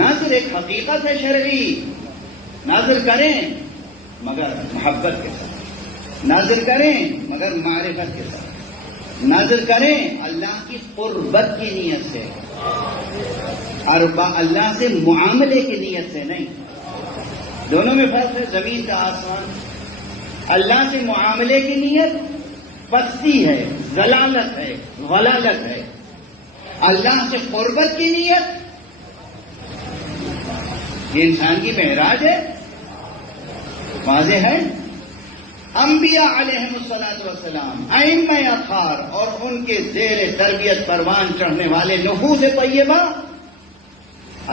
نظر ایک حقیقت ہے شرعی. نظر کریں مگر محبت کے ساتھ، نظر کریں مگر معرفت کے ساتھ، نظر کریں اللہ کی قربت کی نیت سے اور اللہ سے معاملے کی نیت سے نہیں. دونوں میں فرق ہے زمین کا آسمان. اللہ سے معاملے کی نیت پستی ہے، ضلالت ہے، غلالت ہے. اللہ سے قربت کی نیت یہ انسان کی معراج ہے، واضح ہے. انبیاء علیہم الصلاۃ والسلام، ائمہ اطہار اور ان کے زیر تربیت پروان چڑھنے والے نفوس طیبہ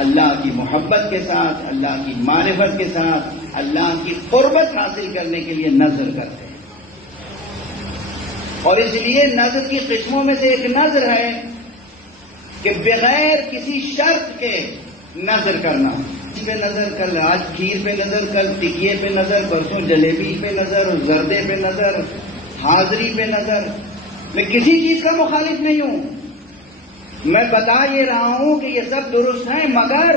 اللہ کی محبت کے ساتھ، اللہ کی معرفت کے ساتھ، اللہ کی قربت حاصل کرنے کے لیے نظر کرتے ہیں. اور اس لیے نظر کی قسموں میں سے ایک نظر ہے کہ بغیر کسی شرط کے نظر کرنا. پہ نظر، کل آج کھیر پہ نظر، کل ٹکیے پہ نظر، پرسوں جلیبی پہ نظر، زردے پہ نظر، حاضری پہ نظر. میں کسی چیز کا مخالف نہیں ہوں، میں بتا یہ رہا ہوں کہ یہ سب درست ہیں، مگر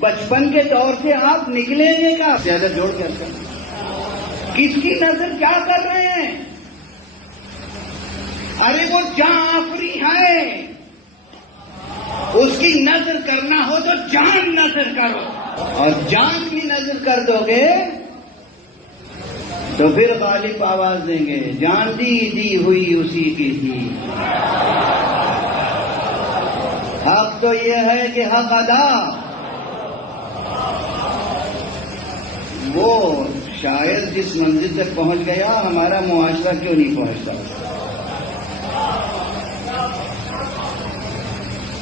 بچپن کے دور سے آپ نکلیں گے کا زیادہ جوڑ کے اثر کس کی نظر کیا کر رہے ہیں؟ ارے وہ جہاں آفری ہے اس کی نظر کرنا ہو تو جان نظر کرو، اور جان کی نظر کر دو گے تو پھر غالب آواز دیں گے جان دی ہوئی اسی کی تھی. حق تو یہ ہے کہ حق ادا. وہ شاید جس منزل تک پہنچ گیا ہمارا معاشرہ کیوں نہیں پہنچتا.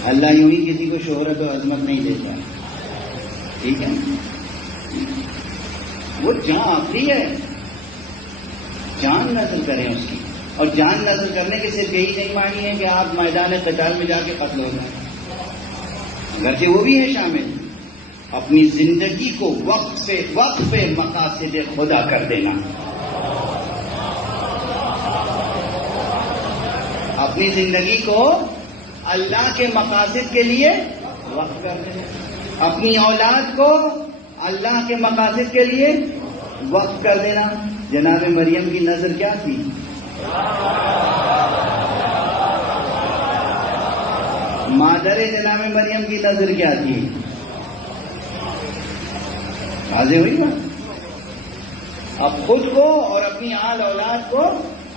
اللہ یوں ہی کسی کو شہرت و عظمت نہیں دیتا، ٹھیک ہے. وہ جان آخری ہے، جان نظر کریں اس کی. اور جان نظر کرنے کے صرف یہی نہیں معنی ہے کہ آپ میدان قتال میں جا کے قتل ہو جائیں، اگرچہ وہ بھی ہے شامل. اپنی زندگی کو وقت پہ مقاصد خدا کر دینا، اپنی زندگی کو اللہ کے مقاصد کے لیے وقف کر دینا، اپنی اولاد کو اللہ کے مقاصد کے لیے وقف کر دینا. جناب مریم کی نظر کیا تھی؟ مادر جناب مریم کی نظر کیا تھی؟ واضح ہوئی نا. اب خود کو اور اپنی آل اولاد کو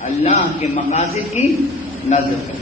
اللہ کے مقاصد کی نظر کر